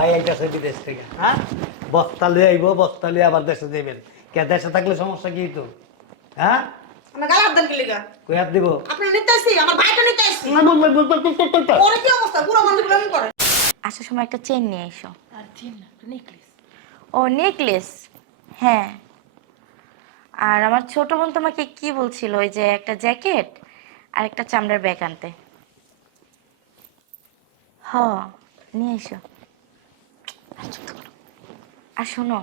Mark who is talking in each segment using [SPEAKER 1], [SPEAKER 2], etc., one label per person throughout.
[SPEAKER 1] ভাই আইতাছে বিদেশ থেকে হ্যাঁ বস্তা লয়ে আইব বস্তা লয়ে আবার দেশে দেবেন কে দেশে থাকলে সমস্যা কি তো হ্যাঁ
[SPEAKER 2] আমার গাল হাত দেন কি লিগা
[SPEAKER 1] কই হাত দিব
[SPEAKER 2] আপনি নিতে আসছি আমার ভাইটা নিতে আসছি
[SPEAKER 1] না, না, না, না, না, না, না, না।
[SPEAKER 2] ওর কি অবস্থা পুরো মানুষগুলো এমন করে
[SPEAKER 3] আসার সময় একটা চেন নিয়ে এসো
[SPEAKER 4] আর চেন না নেকলেস
[SPEAKER 3] ও নেকলেস হ্যাঁ আর আমার ছোট বোন তোমাকে কি বলছিল ওই যে একটা জ্যাকেট আর একটা চামড়ার ব্যাগ আনতে হ নিয়ে এসো আর শোনো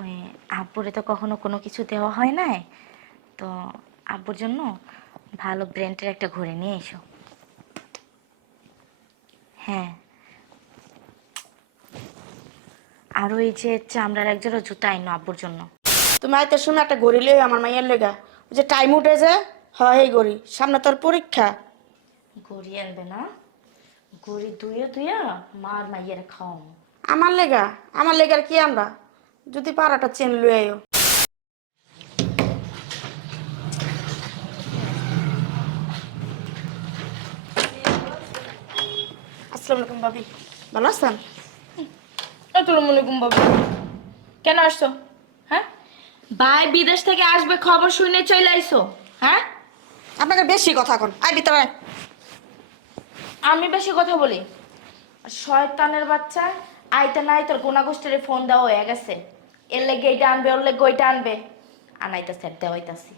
[SPEAKER 3] ওই আব্বুরে তো কখনো কোনো কিছু দেওয়া হয় নাই তো আব্বুর জন্য ভালো ব্র্যান্ডের একটা ঘড়ি নিয়ে এসো। হ্যাঁ। আর ওই যে চামড়ার একজোড়া জুতা আইনো আব্বুর জন্য।
[SPEAKER 2] তুমি আইতে শুনে একটা গড়ি লই আমার মাইয়ের লেগা। ওই যে টাইম উঠে যে হয় এই গড়ি সামনে তোর পরীক্ষা।
[SPEAKER 3] গড়ি আনবে না? গড়ি দুইয়া দুইয়া মার মাইয়ের খাওয়াম
[SPEAKER 2] আমার লেগা? আমার লেগার কি আমরা? যদি পারাটা চেন আইও আসসালামু আলাইকুম ভাবি। ভালো আছেন?
[SPEAKER 4] আসসালামু আলাইকুম বাবু কেন আসছো? হ্যাঁ? ভাই বিদেশ থেকে আসবে খবর শুনে চলে আইছো হ্যাঁ?
[SPEAKER 2] আপনাকে বেশি কথা কোন। আই ভিতরে আয়।
[SPEAKER 3] আমি বেশি কথা বলি। আর শয়তানের বাচ্চা আইতে নাই তোর গোনা গোষ্ঠীর ফোন দেওয়া হয়ে গেছে। এর লেগে এইটা আনবে ওর লেগে ওইটা আনবে। আনাইতে স্যার দেওয়াইতাছি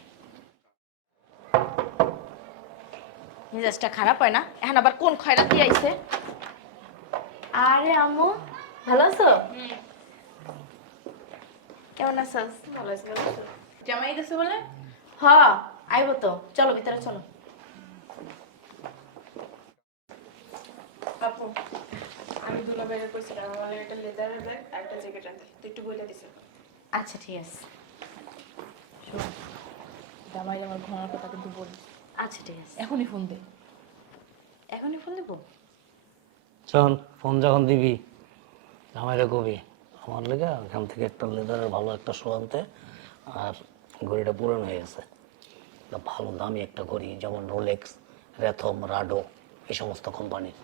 [SPEAKER 3] মেজাজটা খারাপ হয় না? এখন আবার কোন খয়রা দিয়ে আইছে? আরে আম্মু ভালো আছো? কেমন আছো?
[SPEAKER 4] ভালো আছে ভালো আছে। জামাই গেছে বলে?
[SPEAKER 3] হ আইব তো। চলো ভিতরে চলো।
[SPEAKER 4] আপু আমি দুলা বাইরে কইছিলাম আমার একটা লেদারের ব্যাগ আর একটা জ্যাকেট আনতে। তুই একটু বলে দিছে।
[SPEAKER 3] আচ্ছা ঠিক আছে।
[SPEAKER 4] শোন জামাই আমার ঘোরার কথা কিন্তু বলি
[SPEAKER 3] আচ্ছা ঠিক আছে।
[SPEAKER 4] এখনই ফোন দে।
[SPEAKER 3] এখনই ফোন দেবো?
[SPEAKER 1] শোন ফোন যখন দিবি আমারে কবি আমার লেগে এখান থেকে একটা লেদারের ভালো একটা শো আনতে আর ঘড়িটা পুরানো হয়ে গেছে। ভালো দামি একটা ঘড়ি যেমন রোলেক্স রেথম রাডো এই সমস্ত কোম্পানির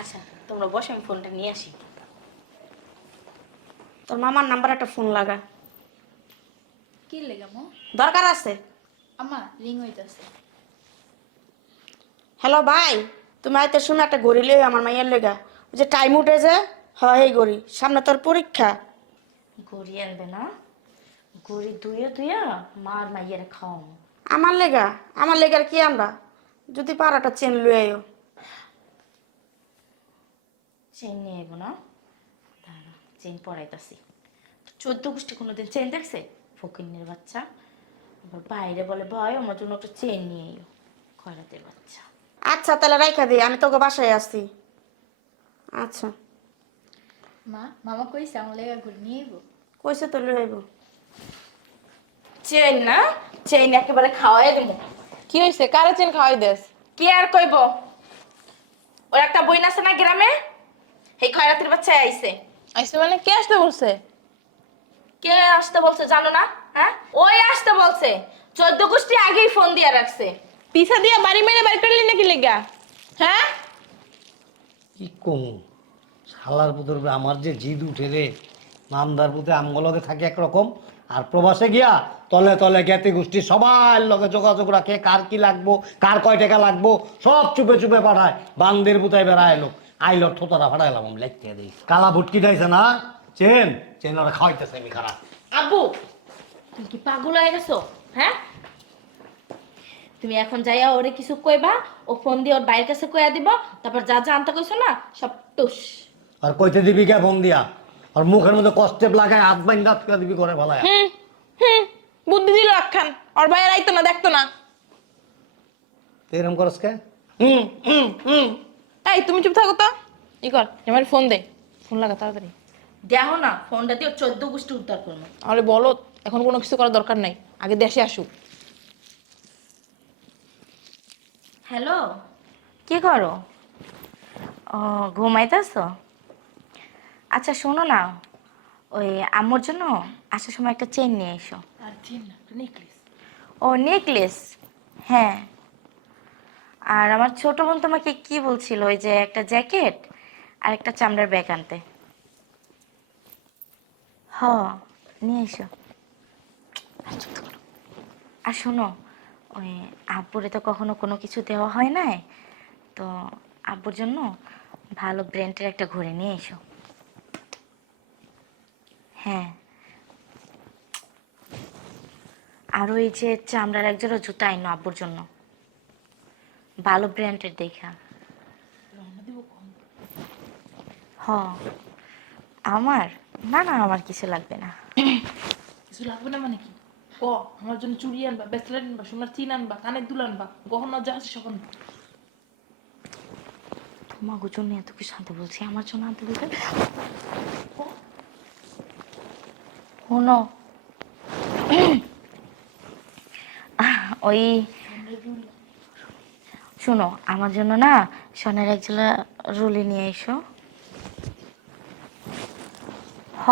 [SPEAKER 3] আচ্ছা। তোমরা বসে আমি ফোনটা নিয়ে আসি।
[SPEAKER 2] তোর মামার নাম্বার একটা ফোন লাগা।
[SPEAKER 4] কি লেগে মো?
[SPEAKER 2] দরকার আছে?
[SPEAKER 4] আমা রিং হইতাছে।
[SPEAKER 2] হ্যালো ভাই তুমি আইতে শুনে একটা গড়ি লই আমার মাইয়ের লেগা ওই যে টাইম উঠে যে হয় এই গড়ি সামনে তোর পরীক্ষা।
[SPEAKER 3] গড়ি আনবে না? গড়ি দুইয়া দুইয়া মার মাইয়ের খাওয়াম।
[SPEAKER 2] আমার লেগা আমার লেগার কি আমরা যদি পারাটা চেন লই আইও।
[SPEAKER 3] চেন নিয়ে এবো না? দাঁড়া চেন পড়াইতাছি। চোদ্দ গোষ্ঠী কোনোদিন চেন দেখছে? ফকিন্নের বাচ্চা। আবার বাইরে বলে ভয় আমার জন্য একটা চেন নিয়ে এলো খয়রাতের বাচ্চা।
[SPEAKER 2] আচ্ছা তাহলে রাইখা দিই আমি তোকে বাসায় আসছি। আচ্ছা।
[SPEAKER 4] মা মামা কইছে আমার লেগা ঘুরে নিয়ে আইবো?
[SPEAKER 2] কইছে তো লই আইব।
[SPEAKER 3] চেন না? চেন একেবারে খাওয়াই দেবো
[SPEAKER 4] কি হইছে? কারে চেন খাওয়াই দেস?
[SPEAKER 3] কি আর কইব? ওর একটা বই আছে না গ্রামে? এই খয়রাতের বাচ্চা আইছে?
[SPEAKER 4] আইছে মানে কে আসতে বলছে?
[SPEAKER 3] কে আসতে বলছে জানো না? হ্যাঁ? ওই আসতে বলছে। চোদ্দ গোষ্ঠী আগেই ফোন দিয়ে রাখছে।
[SPEAKER 4] পিছা দিয়া বাড়ি মেরে বাড়ি করলি নাকি লেগা? হ্যাঁ?
[SPEAKER 1] কি কম? শালার পুতর আমার যে জিদ উঠে রে। নামদার পুতে আমগুলোকে থাকে একরকম। আর প্রবাসে গিয়া তলে তলে জ্ঞাতি গোষ্ঠী সবার লগে যোগাযোগ রাখে। কার কি লাগবো? কার কয় টাকা লাগবো? সব চুপে চুপে পাঠায়। বান্দের পুতায় বেড়ায় লোক আইল থোতারা ফাটাইলাম আমি লেখতে দিই। কালা ভুটকি না চেন? চেন ওরা খাওয়াইতেছে আমি খারাপ
[SPEAKER 3] আব্বু তুমি কি পাগল হয়ে গেছো? হ্যাঁ? তুমি এখন যাইয়া ওরে কিছু কইবা ও ফোন দিয়ে ওর বাইরের কাছে কইয়া দিব তারপর যা যা আনতে কইছো না সব টুস।
[SPEAKER 1] আর কইতে দিবি কে ফোন দিয়া? আর মুখের মধ্যে কষ্টেপ লাগায় হাত বাইন দাঁত করে দিবি করে ভালো
[SPEAKER 4] হুম হুম বুদ্ধি দিল রাখান ওর বাইরে আইতো না দেখতো না।
[SPEAKER 1] এরকম করস কে? হুম হুম হুম।
[SPEAKER 4] এই তুমি চুপ থাকো তো। ই কর আমার ফোন দে। ফোন লাগা তাড়াতাড়ি।
[SPEAKER 3] দেখো না ফোনটা দিয়ে চোদ্দ গোষ্ঠী উদ্ধার করব।
[SPEAKER 4] আরে বলো এখন কোনো কিছু করার দরকার নাই। আগে দেশে আসুক।
[SPEAKER 3] হ্যালো? কি করো? ও ঘুমাইতেছ? আচ্ছা শোনো না। ওই আম্মুর জন্য আসার সময় একটা চেন নিয়ে এসো।
[SPEAKER 4] আর চেন না নেকলেস
[SPEAKER 3] ও নেকলেস হ্যাঁ। আর আমার ছোট বোন তোমাকে কি বলছিল? ওই যে একটা জ্যাকেট আর একটা চামড়ার ব্যাগ আনতে। হ, নিয়ে এসো। আর শোনো, ওই আব্বুরে তো কখনো কোনো কিছু দেওয়া হয় নাই। তো আব্বুর জন্য ভালো ব্র্যান্ডের একটা ঘড়ি নিয়ে এসো। হ্যাঁ। আর ওই যে চামড়ার একজোড়া জুতা আইনো আব্বুর জন্য। ভালো ব্র্যান্ডের দেখা। হ আমার? না না আমার কিছু লাগবে না।
[SPEAKER 4] কিছু লাগবে না মানে কি? ক আমার জন্য চুড়ি আনবা ব্রেসলেট আনবা সোনার চিন আনবা কানের দুল আনবা গহনা যা আছে সব আনবা।
[SPEAKER 3] তোমাকে জন্য এত কিছু আনতে বলছি আমার জন্য আনতে বলতে? শোনো। ওই শোনো আমার জন্য না সোনার একজোড়া রুলি নিয়ে এসো। হ।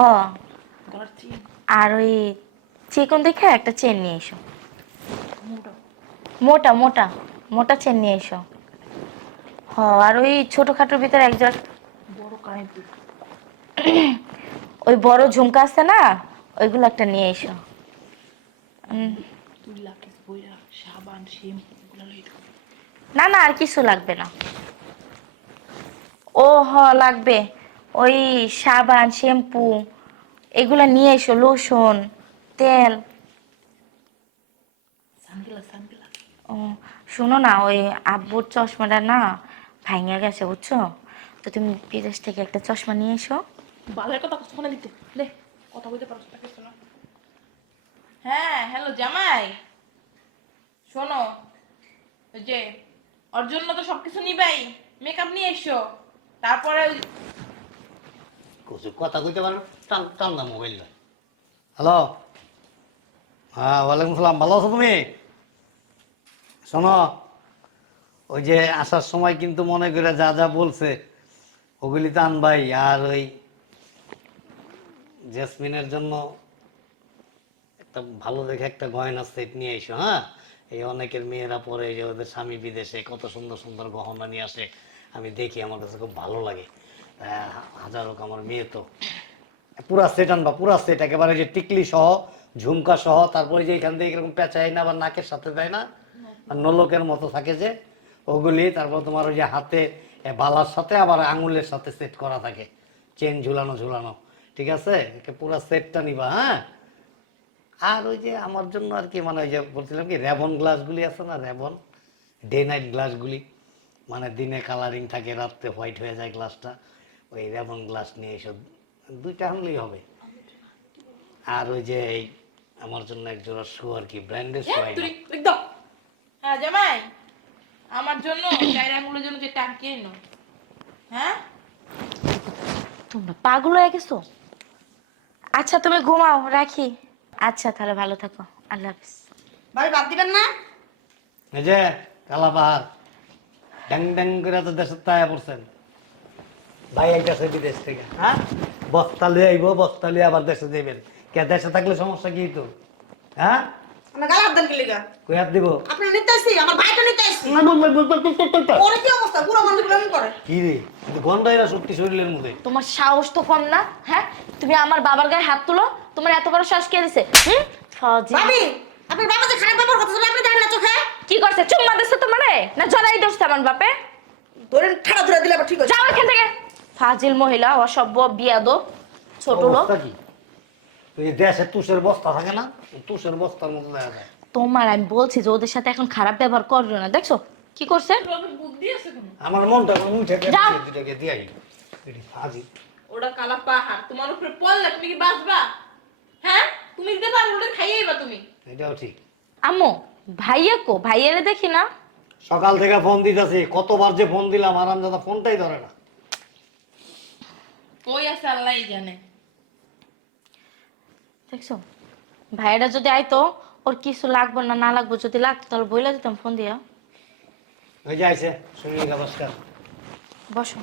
[SPEAKER 3] আর ওই চিকন দেখে একটা চেন নিয়ে এসো।
[SPEAKER 4] মোটা।
[SPEAKER 3] মোটা মোটা চেন নিয়ে এসো। হ আর ওই ছোটখাটোর ভিতরে একজন ওই বড় ঝুমকা আছে না ওইগুলো একটা নিয়ে এসো।
[SPEAKER 4] সাবান শ্যাম্পু।
[SPEAKER 3] না না আর কিছু লাগবে না। ও হ লাগবে। ওই সাবান শ্যাম্পু এগুলো নিয়ে এসো লোশন তেল। ও শোনো না ওই আব্বুর চশমাটা না ভাঙে গেছে বুঝছ? তো তুমি বিদেশ থেকে একটা চশমা নিয়ে এসো।
[SPEAKER 4] বালের কথা ফোনে দিতে। দে কথা বলতে পারো হ্যাঁ হ্যালো জামাই। শোনো যে ওর জন্য তো সবকিছু নিবাই। মেকআপ নিয়ে এসো। তারপরে
[SPEAKER 1] কিছু কথা কইতে পারো টান টান না মোবাইল হ্যালো? হ্যাঁ ওয়ালাইকুম সালাম। ভালো আছো তুমি? শোনো, ওই যে আসার সময় কিন্তু মনে করে যা যা বলছে, ওগুলি তো আনবাই। আর ওই জেসমিনের জন্য একটা ভালো দেখে একটা গয়না সেট নিয়ে এসো হ্যাঁ? এই অনেকের মেয়েরা পরে যে ওদের স্বামী বিদেশে কত সুন্দর সুন্দর গহনা নিয়ে আসে, আমি দেখি, আমার কাছে খুব ভালো লাগে। হাজার হোক আমার মেয়ে তো। পুরা সেট আনবা পুরা সেট একেবারে যে টিকলি সহ, ঝুমকা সহ, তারপরে যে এখান থেকে এরকম পেঁচাই না বা নাকের সাথে দেয় না আর নলকের মতো থাকে যে, ওগুলি, তারপর তোমার ওই যে হাতে বালার সাথে, আবার আঙুলের সাথে সেট করা থাকে। চেন ঝুলানো ঝুলানো। ঠিক আছে? পুরা সেটটা নিবা হ্যাঁ? আর ওই যে আমার জন্য আর কি মানে ওই যে বলছিলাম কি র্যাবন গ্লাসগুলি আছে না র্যাবন ডে নাইট গ্লাসগুলি মানে দিনে কালারিং থাকে রাত্রে হোয়াইট হয়ে যায় গ্লাসটা ওই র্যাবন গ্লাস নিয়ে এসব দুইটা আনলেই হবে। আর ওই যে এই আমার জন্য এক জোড়া শু আর কি ব্র্যান্ডের শু
[SPEAKER 4] হ্যাঁ, একদম। হ্যাঁ জামাই আমার জন্য চায়ের আঙুলের জন্য যে টাঙ্কি এনো হ্যাঁ?
[SPEAKER 3] তোমরা পাগল হয়ে গেছো? আচ্ছা তুমি ঘুমাও রাখি। আচ্ছা তাহলে ভালো থাকো। আল্লাহ হাফিজ।
[SPEAKER 2] ভাই বাদ দিবেন না?
[SPEAKER 1] এই যে কালা পাহাড় ড্যাং ড্যাং করে তো দেশের তায়া পড়ছেন। ভাই এই আইতাছে বিদেশ থেকে হ্যাঁ? বস্তা লিয়ে আইব বস্তা লিয়ে আবার দেশে দেবেন। কে দেশে থাকলে সমস্যা কি তো? হ্যাঁ?
[SPEAKER 2] দেন কি লিগা?
[SPEAKER 1] কই হাত দিব?
[SPEAKER 2] আপনি নিতে আসছি আমার ভাইটা নিতে আসছি।
[SPEAKER 1] না, বল, বল, বল, বল, বল, বল, বল।
[SPEAKER 2] ওর কি অবস্থা? পুরো মানুষগুলো এমন করে।
[SPEAKER 1] কি রে? কিন্তু সত্যি শরীরের মধ্যে।
[SPEAKER 3] তোমার সাহস তো কম না হ্যাঁ? তুমি আমার বাবার গায়ে হাত তুলো তোমার এত বড় শ্বাস কে দিছে হুম? ফজি
[SPEAKER 2] ভাবি আপনার বাবা যে খারাপ ব্যবহার করতেছে আপনি দেখেন না চোখে?
[SPEAKER 3] কি করছে? চুম্মা দিছে তোমারে না জড়াই দোষছে আমার বাপে?
[SPEAKER 2] ধরেন ঠাড়া ধরে দিলে আবার ঠিক
[SPEAKER 3] যাও এখান থেকে। ফাজিল মহিলা অসভ্য বিয়াদব ছোট লোক।
[SPEAKER 1] দেশে তুষের বস্তা থাকে না তুষের বস্তার মতো দেখা যায়।
[SPEAKER 3] তোমার আমি বলছি যে ওদের সাথে এখন খারাপ ব্যবহার করো না দেখছ? কি করছে?
[SPEAKER 1] আমার মনটা উঠে গেছে দিয়ে এটি
[SPEAKER 4] ওটা কালা পাহাড় তোমার উপরে পড়লে তুমি কি বাঁচবা? হ্যাঁ? তুমি দিতে পারো ওটা খাইয়েইবা তুমি।
[SPEAKER 1] এটাও ঠিক।
[SPEAKER 3] আম্মু ভাইয়া কো? ভাইয়ারে দেখি না।
[SPEAKER 1] সকাল থেকে ফোন দিতেছি কতবার যে ফোন দিলাম আরামদাদা ফোনটাই ধরে না।
[SPEAKER 4] কই আছে আল্লাহই জানে।
[SPEAKER 3] দেখছ? ভাইয়াটা যদি আইতো ওর কিছু লাগবে না না লাগবে যদি লাগতো তাহলে বইলা দিতাম ফোন দিয়া।
[SPEAKER 1] ওই যে নমস্কার
[SPEAKER 3] বসো।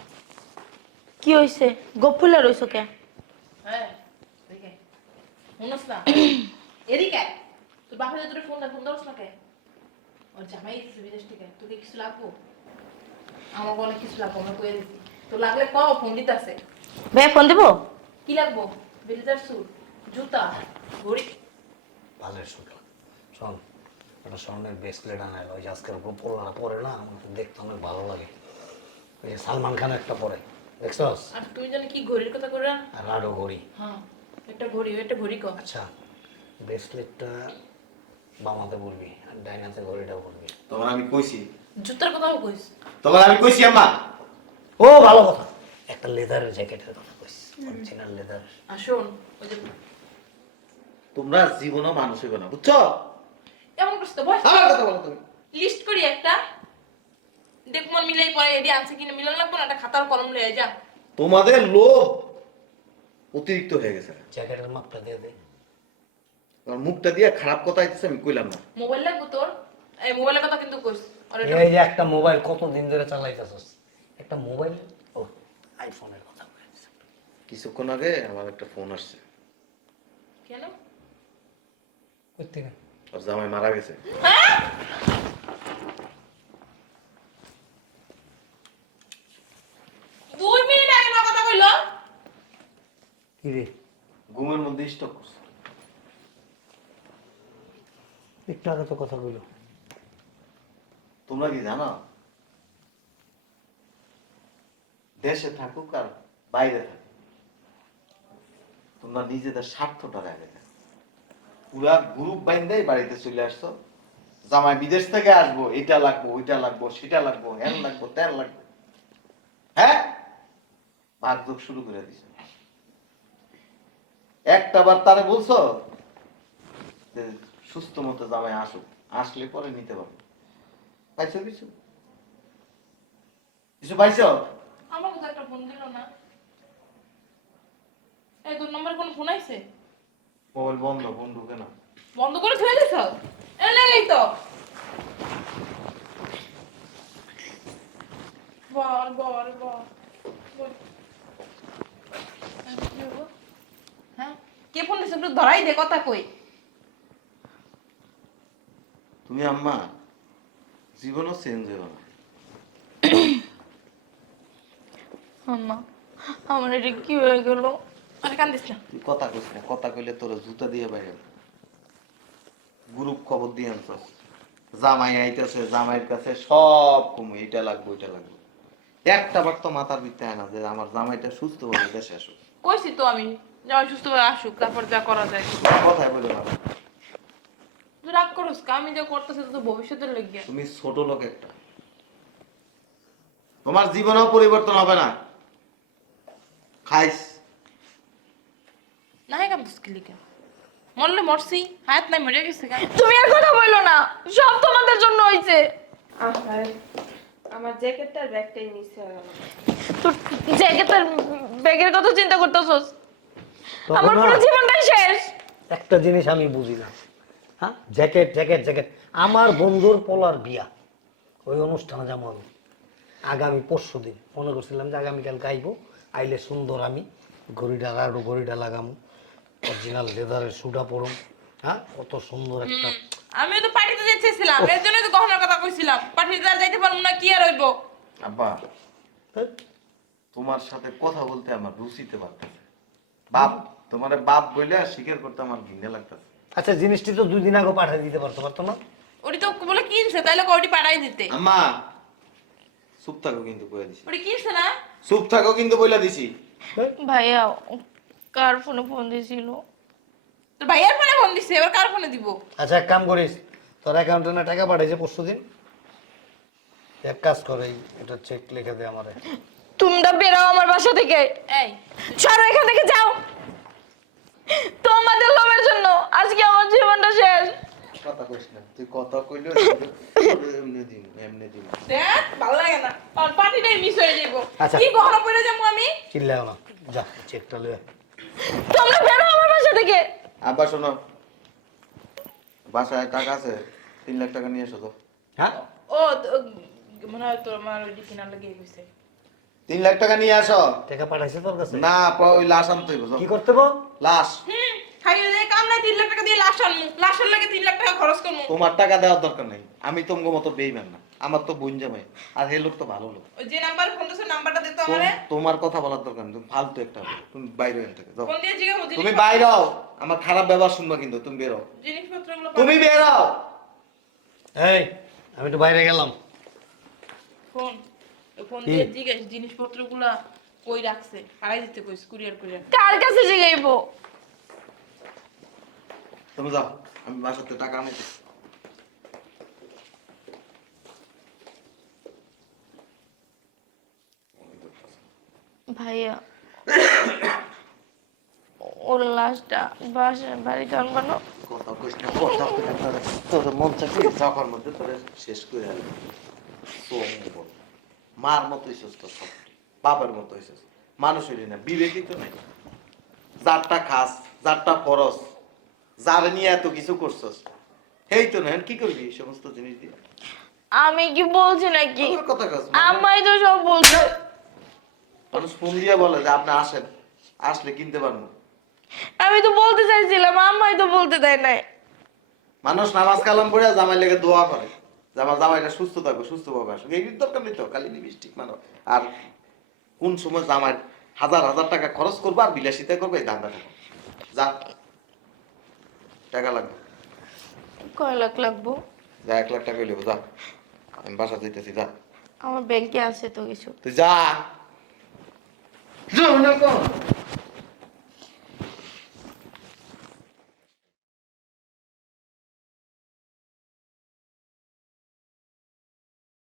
[SPEAKER 3] কি হইছে? গোপুলে রইছো কে?
[SPEAKER 4] হ্যাঁ দেখে। না এদিকে তোর বাপের যে তোর ফোন ফোন ধরস না কে? ওর জামাই এসেছে বিদেশ থেকে। তোকে কিছু লাগবো? আমাকে অনেক কিছু লাগবো আমরা কয়ে দিচ্ছি তো লাগলে ক ফোন দিতে আছে
[SPEAKER 3] ভাইয়া ফোন দেবো?
[SPEAKER 4] কি লাগবো? ব্লেজার স্যুট জুতা ঘড়ি।
[SPEAKER 1] ভালো শুনলাম শোন একটা স্বর্ণের ব্রেসলেট আনায় ওই যে আজকের উপর পড়ল পরে না আমার তো দেখতে অনেক ভালো লাগে। ওই যে সালমান খান একটা পরে দেখছস?
[SPEAKER 4] আর তুমি জানি কি ঘড়ির কথা করে
[SPEAKER 1] আর আরও ঘড়ি।
[SPEAKER 4] হ্যাঁ একটা ঘড়ি একটা ঘড়ি কো।
[SPEAKER 1] আচ্ছা ব্রেসলেটটা বামাতে বলবি আর ডাইনাতে ঘড়িটা বলবি।
[SPEAKER 5] তোমার আমি কইছি।
[SPEAKER 4] জুতার কথাও কইস?
[SPEAKER 5] তোমার আমি কইছি আম্মা।
[SPEAKER 1] ও ভালো কথা। একটা লেদারের জ্যাকেটের কথা কইস অরিজিনাল লেদার।
[SPEAKER 4] আর শোন ওই যে
[SPEAKER 5] তোমরা জীবনও মানুষ হইবে না বুঝছ?
[SPEAKER 4] এমন তো বস।
[SPEAKER 5] আমার কথা বলো তুমি।
[SPEAKER 4] লিস্ট করি একটা। দেখমন মিলাই পরে এডি আনছে কিনা মিলান লাগবো না? একটা খাতার কলম লয়ে যা।
[SPEAKER 5] তোমাদের লোভ অতিরিক্ত হয়ে গেছে।
[SPEAKER 1] জ্যাকেটের মাপটা দিয়ে দে।
[SPEAKER 5] তোমার মুখটা দিয়ে খারাপ কথা আইতেছে আমি কইলাম না।
[SPEAKER 4] মোবাইল লাগবো তোর? এই মোবাইলের কথা কিন্তু কইস। আর
[SPEAKER 1] এই যে একটা মোবাইল কত দিন ধরে চালাইতেছস? একটা মোবাইল ও আইফোনের কথা বলছিস
[SPEAKER 5] কিছুক্ষণ আগে আমার একটা ফোন আসছে।
[SPEAKER 4] কেন?
[SPEAKER 1] থেকে
[SPEAKER 5] ওর জামাই মারা গেছে।
[SPEAKER 4] দুই মিনিট আগে না কথা কইলো।
[SPEAKER 1] কি রে?
[SPEAKER 5] ঘুমের মধ্যে স্টক করছে।
[SPEAKER 1] একটু আগে তো কথা কইলো।
[SPEAKER 5] তোমরা কি জানো? দেশে থাকুক আর বাইরে থাকুক তোমরা নিজেদের স্বার্থটা দেখে দেখো। পুরা গ্রুপ বাইন্দাই বাড়িতে চলে আসছো। জামাই বিদেশ থেকে আসব, এটা লাগবো, ওইটা লাগবো, সেটা লাগবো হ্যান লাগবো ত্যান লাগবো। হ্যাঁ? ভাগযোগ শুরু করে দিছে। একটা বার তারে বলছো সুস্থ মতো জামাই আসুক, আসলে পরে নিতে পারব। পাইছো কিছু? কিছু পাইছো?
[SPEAKER 4] আমার একটা ফোন দিল না। এই তোর নাম্বার কোন ফোন আইছে?
[SPEAKER 5] মোবাইল বন্ধ ফোন ঢুকে না।
[SPEAKER 4] বন্ধ করে থুয়ে দিছ এ লাগেই তো। বল বল? হ্যাঁ? কে ফোন দিছে একটু ধরাই দে কথা কই।
[SPEAKER 5] তুমি আম্মা জীবনও চেঞ্জ হইব না।
[SPEAKER 4] আম্মা আমার এটা কি হয়ে গেল? আরে কান্দিস না।
[SPEAKER 5] তুই কথা কইস না কথা কইলে তোর জুতা দিয়ে বাইরে গ্রুপ খবর দিয়ে আনছস জামাই আইতেছে জামাইয়ের কাছে সব কম এটা লাগবে ওইটা লাগবে। একটা বার তো মাথার হয় না যে আমার জামাইটা সুস্থ দেশে আসুক।
[SPEAKER 4] কইছি তো আমি যাও সুস্থ হয়ে আসুক তারপর যা করা যায়।
[SPEAKER 5] কথাই বলে না।
[SPEAKER 4] তুই রাগ করস আমি যা করতেছি তো ভবিষ্যতের লেগে
[SPEAKER 5] তুমি ছোট লোক একটা। তোমার জীবনেও পরিবর্তন হবে না। খাইস।
[SPEAKER 4] কি লিখে। মরলে মরছি হায়াত নাই মরে গেছে
[SPEAKER 2] তুমি আর কথা বলল না সব তোমাদের জন্য হয়েছে
[SPEAKER 6] আমার জ্যাকেটটার ব্যাগটাই মিস হয়ে গেল।
[SPEAKER 2] তোর জ্যাকেটের ব্যাগের কথা চিন্তা করতেছস? আমার পুরো জীবনটাই শেষ।
[SPEAKER 1] একটা জিনিস আমি বুঝি না। হ্যাঁ? Jacket jacket jacket. আমার বন্ধুর পলার বিয়া। ওই অনুষ্ঠানে যাব আমি। আগামী পরশু দিন মনে করছিলাম যে আগামীকাল গাইবো আইলে সুন্দর আমি ঘড়িটা আরও ঘড়িটা লাগামো। অরিজিনাল লেদারের সুটা পরম হ্যাঁ? কত সুন্দর একটা
[SPEAKER 4] আমিও তো পার্টিতে যেতেছিলাম এর জন্যই তো গহনার কথা কইছিলাম। পার্টিতে আর যাইতে পারব না কি আর হইব?
[SPEAKER 5] আব্বা তোমার সাথে কথা বলতে আমার রুচিতে পারতেছে বাপ তোমার বাপ বইলে স্বীকার করতে আমার ঘৃণা লাগতেছে।
[SPEAKER 1] আচ্ছা জিনিসটি তো দুই দিন আগে পাঠিয়ে দিতে পারতো পারতো না?
[SPEAKER 4] ওটি তো বলে কিনছে তাইলে ওটি পাঠাই দিতে?
[SPEAKER 5] আম্মা চুপ থাকো কিন্তু বলে দিছি।
[SPEAKER 4] ওটি কিনছে না?
[SPEAKER 5] চুপ থাকো কিন্তু বলে দিছি।
[SPEAKER 2] ভাইয়া কার ফোনে ফোন দিয়েছিল?
[SPEAKER 4] তোর ভাইয়ার ফোনে ফোন দিছে এবার কার ফোনে দিব?
[SPEAKER 1] আচ্ছা এক কাম করিস তোর অ্যাকাউন্টে না টাকা পাঠাইছে পরশু দিন। এক কাজ করে এটা চেক লিখে দে আমারে।
[SPEAKER 2] তোমরা বেরাও আমার বাসা থেকে।
[SPEAKER 4] এই।
[SPEAKER 2] সরো এখান থেকে যাও। তোমাদের লোভের জন্য আজকে আমার জীবনটা শেষ।
[SPEAKER 5] কথা কইস না তুই কথা কইলে এমনি দিন এমনি দিন
[SPEAKER 4] দেখ ভালো লাগে না। পার্টিটাই মিস হয়ে যাইব।
[SPEAKER 1] আচ্ছা।
[SPEAKER 4] কি গহনা পরে যাব আমি?
[SPEAKER 1] চিল্লাও না যা চেকটা লয়ে
[SPEAKER 2] তোমরা বেরো আমার বাসা থেকে।
[SPEAKER 5] আব্বা শোনো। বাসায় টাকা আছে তিন লাখ টাকা নিয়ে এসো তো।
[SPEAKER 1] হ্যাঁ?
[SPEAKER 4] ও মনে হয় তোর আমার ওইটি কিনার লেগে গেছে।
[SPEAKER 5] তিন লাখ টাকা নিয়ে আসো।
[SPEAKER 1] টাকা পাঠাইছে তোর কাছে?
[SPEAKER 5] না প- ওই লাশ আনতে হইব
[SPEAKER 1] কি করতে বল
[SPEAKER 5] লাশ।
[SPEAKER 4] খাইয়ে কাম নাই তিন লাখ টাকা দিয়ে লাশ আনমু। লাশের লাগে তিন লাখ টাকা খরচ করমু।
[SPEAKER 5] তোমার টাকা দেওয়ার দরকার নেই। আমি তোমার মতো বেইমান না। আমার তো বোন জামাই আর হে লোক তো ভালো লোক।
[SPEAKER 4] ওই যে নাম্বার ফোন দিছো নাম্বারটা দিতে
[SPEAKER 5] তো-
[SPEAKER 4] আমারে
[SPEAKER 5] তোমার কথা বলার দরকার নেই তুমি ফালতু একটা তুমি বাইরে এখান থেকে যাও।
[SPEAKER 4] ফোন দিয়ে
[SPEAKER 5] তুমি
[SPEAKER 4] জিনিস-
[SPEAKER 5] বাইরে হও আমার খারাপ ব্যবহার শুনবা কিন্তু তুমি বেরো
[SPEAKER 4] জিনিসপত্রগুলো
[SPEAKER 5] তুমি বেরো
[SPEAKER 1] এই আমি একটু বাইরে গেলাম।
[SPEAKER 4] ফোন ফোন দিয়ে জিজ্ঞেস জিনিসপত্রগুলো কই রাখছে? পাড়াই দিতে কইস কুরিয়ার করে
[SPEAKER 3] কার কাছে জিগাইবো?
[SPEAKER 5] তুমি যাও আমি বাসাতে টাকা আনি
[SPEAKER 3] ভাইয়া ওর লাশটা বাসায় বাড়িতে আনব না
[SPEAKER 5] কথা কইস না কথা কইস না তোর মন মধ্যে তোরে শেষ করে মার মতো হইছস তো সব। বাবার মতো হইছস। মানুষ হইলি না বিবেকই তো নাই। যারটা খাস যারটা ফরস যার নিয়ে এত কিছু করছস এই তো না কি করবি সমস্ত জিনিস দিয়ে?
[SPEAKER 3] আমি কি বলছি নাকি?
[SPEAKER 5] তোর কথা কাজ
[SPEAKER 3] আম্মাই তো সব বলছে।
[SPEAKER 5] মানুষ ফোন দিয়ে বলে যে আপনি আসেন। আসলে কিনতে পারব
[SPEAKER 3] আমি তো বলতে চাইছিলাম আম্মাই তো বলতে দেয় নাই।
[SPEAKER 5] মানুষ নামাজ কালাম পড়ে জামাই লেগে দোয়া করে। যে আমার জামাইটা সুস্থ থাকবে সুস্থ ভাবে আসুক। এই দরকার নেই তো খালি লিপস্টিক মানো আর কোন সময় জামাই হাজার হাজার টাকা খরচ করব আর বিলাসিতা করব এই ধান্দা যা। টাকা লাগবে।
[SPEAKER 3] কয় লাখ লাগবো?
[SPEAKER 5] যা এক লাখ টাকা নেব যা। আমি বাসা যেতেছি যা।
[SPEAKER 3] আমার ব্যাংকে আছে তো কিছু।
[SPEAKER 5] তুই যা। Rất là.